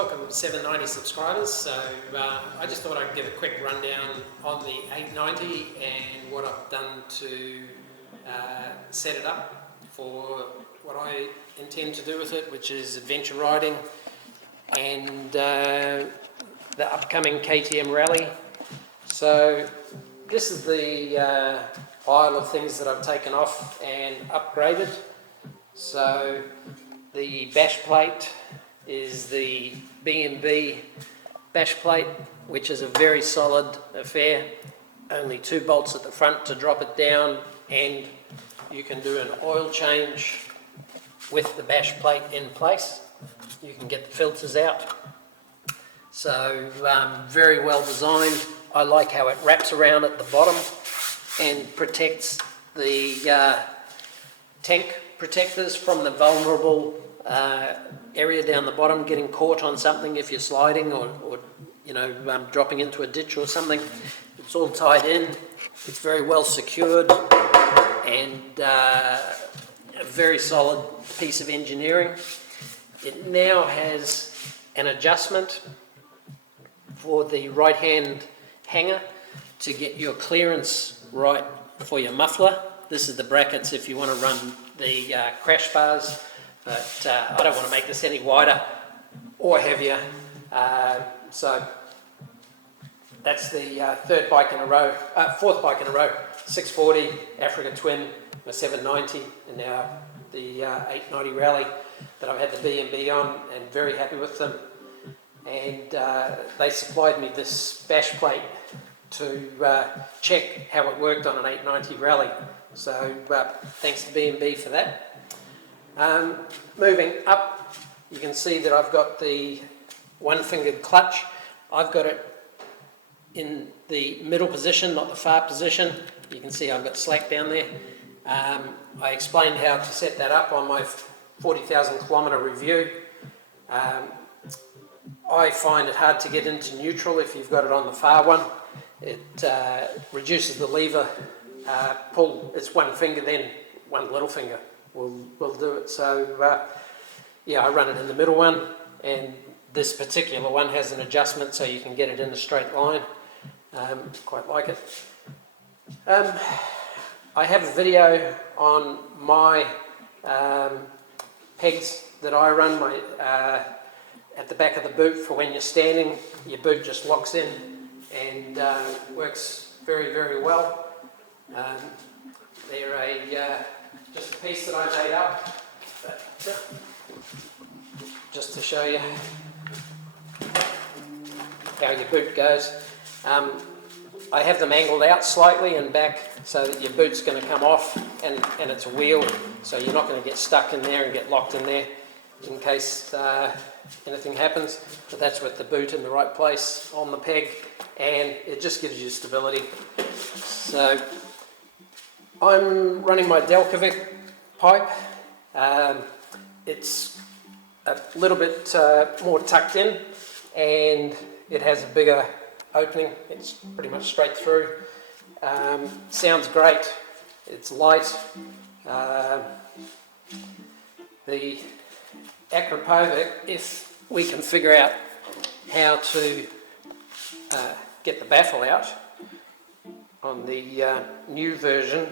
Welcome 790 subscribers. So I just thought I'd give a quick rundown on the 890 and what I've done to set it up for what I intend to do with it, which is adventure riding and the upcoming KTM Rally. So this is the pile of things that I've taken off and upgraded. So the Bashplate is the B&B Bashplate, which is a very solid affair. Only 2 bolts at the front to drop it down, and you can do an oil change with the Bashplate in place. You can get the filters out. So very well designed. I like how it wraps around at the bottom and protects the tank protectors from the vulnerable area down the bottom, getting caught on something if you're sliding or you know, dropping into a ditch or something. It's all tied in. It's very well secured and a very solid piece of engineering. It now has an adjustment for the right hand hanger to get your clearance right for your muffler. This is the brackets if you want to run the crash bars, but I don't want to make this any wider or heavier. So that's the fourth bike in a row, 640, Africa Twin, my 790, and now the 890 Rally that I've had the B&B on, and very happy with them. And they supplied me this Bashplate to check how it worked on an 890 Rally. So thanks to B&B for that. Moving up, you can see that I've got the one-fingered clutch. I've got it in the middle position, not the far position. You can see I've got slack down there. I explained how to set that up on my 40,000 kilometre review. I find it hard to get into neutral if you've got it on the far one. It reduces the lever pull. It's one finger, then one little finger will do it. So yeah, I run it in the middle one, and this particular one has an adjustment so you can get it in a straight line. Quite like it. I have a video on my pegs that I run at the back of the boot for when you're standing. Your boot just locks in and works very, very well. They're just a piece that I made up, but, just to show you how your boot goes. I have them angled out slightly and back so that your boot's going to come off, and it's a wheel, so you're not going to get stuck in there and get locked in there in case anything happens. But that's with the boot in the right place on the peg, and it just gives you stability. So I'm running my Delkevic pipe. It's a little bit more tucked in, and it has a bigger opening. It's pretty much straight through. Sounds great. It's light. The Akro, if we can figure out how to get the baffle out on the new version,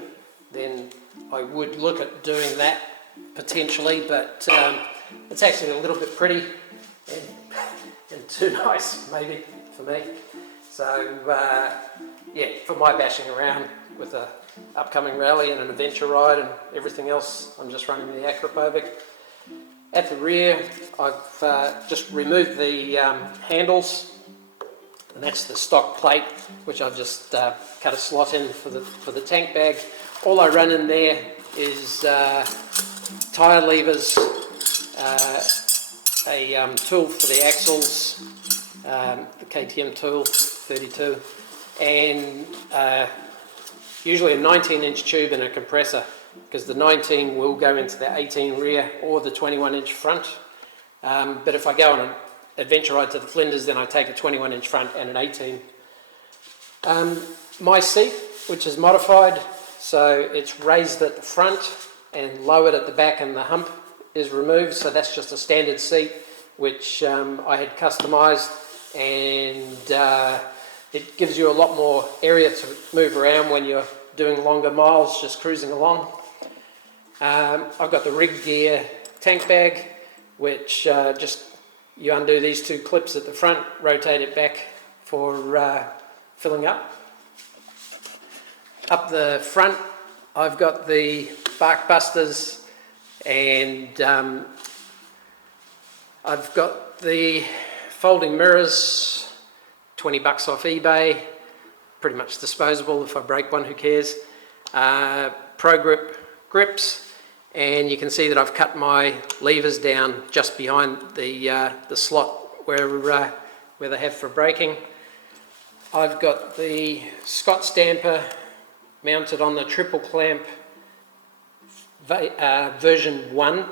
then I would look at doing that potentially, but it's actually a little bit pretty and too nice maybe for me. So yeah, for my bashing around with the upcoming rally and an adventure ride and everything else, I'm just running the Akro. At the rear, I've just removed the handles, and that's the stock plate, which I've just cut a slot in for the tank bag. All I run in there is tyre levers, a tool for the axles, the KTM tool, 32, and usually a 19-inch tube and a compressor, because the 19 will go into the 18 rear or the 21-inch front. But if I go on an adventure ride to the Flinders, then I take a 21-inch front and an 18. My seat, which is modified, so it's raised at the front and lowered at the back, and the hump is removed, so that's just a standard seat. which I had customised, and it gives you a lot more area to move around when you're doing longer miles, just cruising along. I've got the Rigg gear tank bag, which you undo these two clips at the front, rotate it back for filling up. Up the front, I've got the bark busters, and I've got the folding mirrors, 20 bucks off eBay, pretty much disposable. If I break one, who cares? Pro Grip grips, and you can see that I've cut my levers down just behind the slot where they have for braking. I've got the Scott stamper mounted on the triple clamp version 1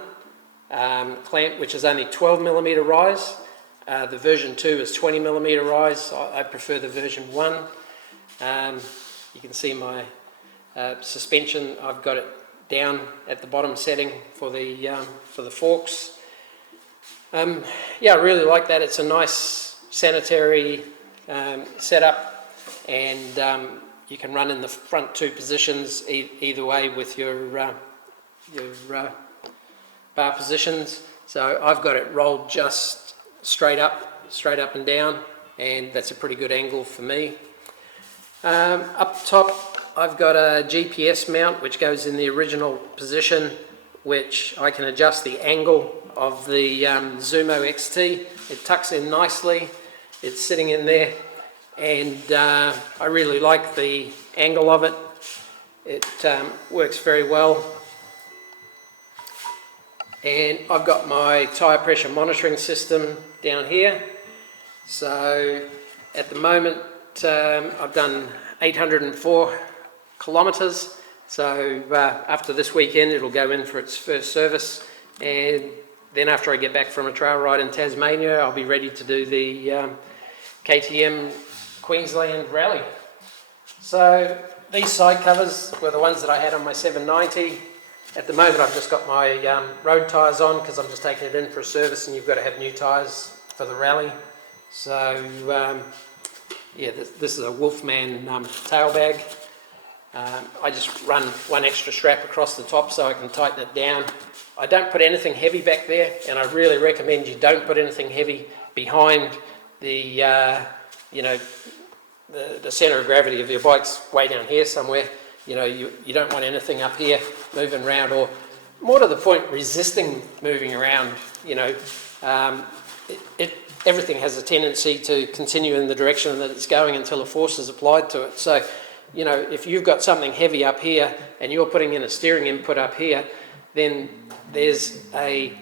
clamp, which is only 12mm rise. The version 2 is 20mm rise. I prefer the version 1. You can see my suspension. I've got it down at the bottom setting for the forks. Yeah, I really like that. It's a nice sanitary setup, and you can run in the front two positions either way with your bar positions. So I've got it rolled just straight up and down, and that's a pretty good angle for me. Up top, I've got a GPS mount which goes in the original position, which I can adjust the angle of the Zumo XT. It tucks in nicely. It's sitting in there, and I really like the angle of it. It works very well. And I've got my tyre pressure monitoring system down here. So at the moment I've done 804 kilometres. So after this weekend it'll go in for its first service, and then after I get back from a trail ride in Tasmania, I'll be ready to do the KTM Queensland Rally. So these side covers were the ones that I had on my 790. At the moment I've just got my road tyres on because I'm just taking it in for a service, and you've got to have new tyres for the rally. So yeah, this is a Wolfman tail bag. I just run one extra strap across the top so I can tighten it down. I don't put anything heavy back there, and I really recommend you don't put anything heavy behind the the centre of gravity of your bike's way down here somewhere. You don't want anything up here moving around, or more to the point, resisting moving around. Everything has a tendency to continue in the direction that it's going until a force is applied to it. So, if you've got something heavy up here and you're putting in a steering input up here, then there's a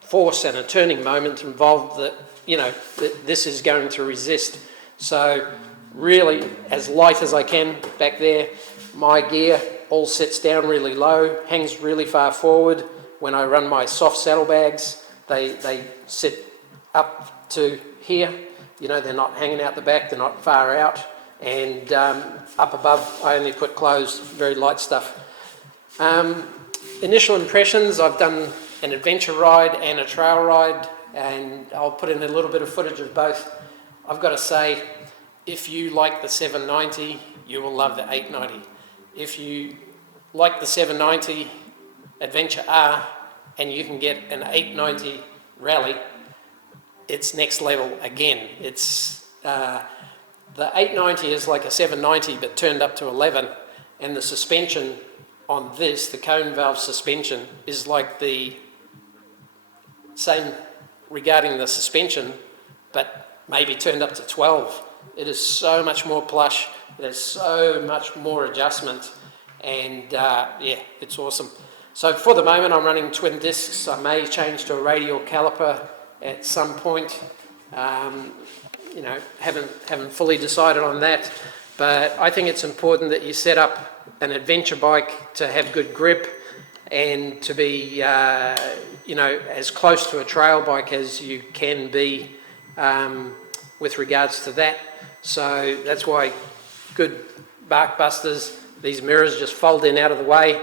force and a turning moment involved that, that this is going to resist. So really, as light as I can back there. My gear all sits down really low, hangs really far forward. When I run my soft saddlebags, they sit up to here. They're not hanging out the back, they're not far out. And up above, I only put closed, very light stuff. Initial impressions, I've done an adventure ride and a trail ride, and I'll put in a little bit of footage of both. I've got to say, if you like the 790, you will love the 890. If you like the 790 Adventure R and you can get an 890 Rally, it's next level again. It's the 890 is like a 790 but turned up to 11, and the suspension on this, the cone valve suspension, is like the same regarding the suspension, but maybe turned up to 12. It is so much more plush, there's so much more adjustment, and yeah, it's awesome. So for the moment I'm running twin discs. I may change to a radial caliper at some point. Haven't fully decided on that, but I think it's important that you set up an adventure bike to have good grip and to be as close to a trail bike as you can be with regards to that. So that's why good bark busters, these mirrors just fold in out of the way.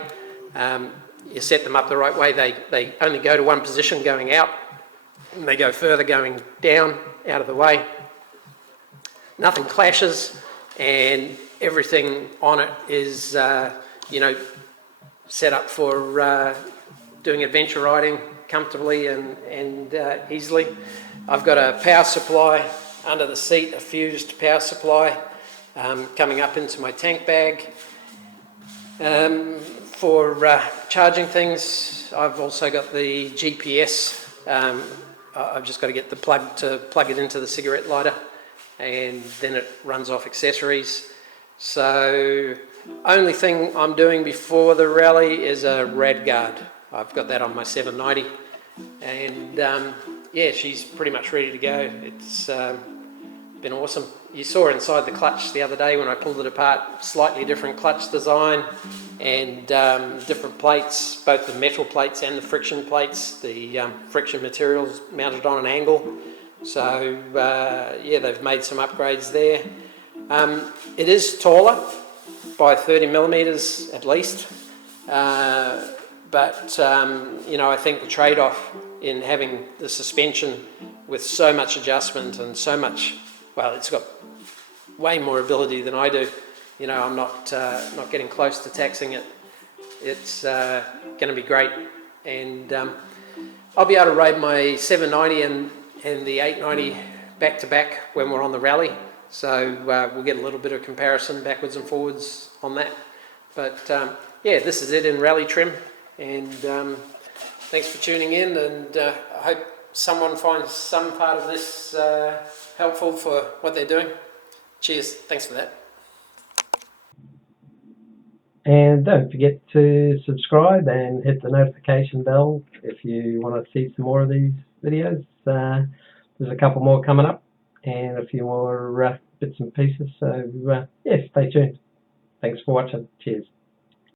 You set them up the right way, they only go to one position going out. and they go further going down out of the way. Nothing clashes, and everything on it is, you know, set up for doing adventure riding comfortably and easily. I've got a power supply under the seat, a fused power supply coming up into my tank bag. For charging things, I've also got the GPS. I've just got to get the plug to plug it into the cigarette lighter, and then it runs off accessories. So only thing I'm doing before the rally is a rad guard. I've got that on my 790, and yeah, she's pretty much ready to go. It's been awesome. You saw inside the clutch the other day when I pulled it apart, slightly different clutch design and different plates, both the metal plates and the friction plates. The friction material's mounted on an angle. So yeah, they've made some upgrades there. It is taller by 30 millimeters at least, but you know, I think the trade-off in having the suspension with so much adjustment and so much, well, it's got way more ability than I do. You know, I'm not getting close to taxing it. It's going to be great, and I'll be able to ride my 790 and the 890 back to back when we're on the rally. So we'll get a little bit of comparison backwards and forwards on that. But yeah, this is it in rally trim, and thanks for tuning in, and I hope someone finds some part of this helpful for what they're doing. Cheers, thanks for that. And don't forget to subscribe and hit the notification bell if you want to see some more of these videos. There's a couple more coming up and a few more bits and pieces, so yeah, stay tuned. Thanks for watching. Cheers.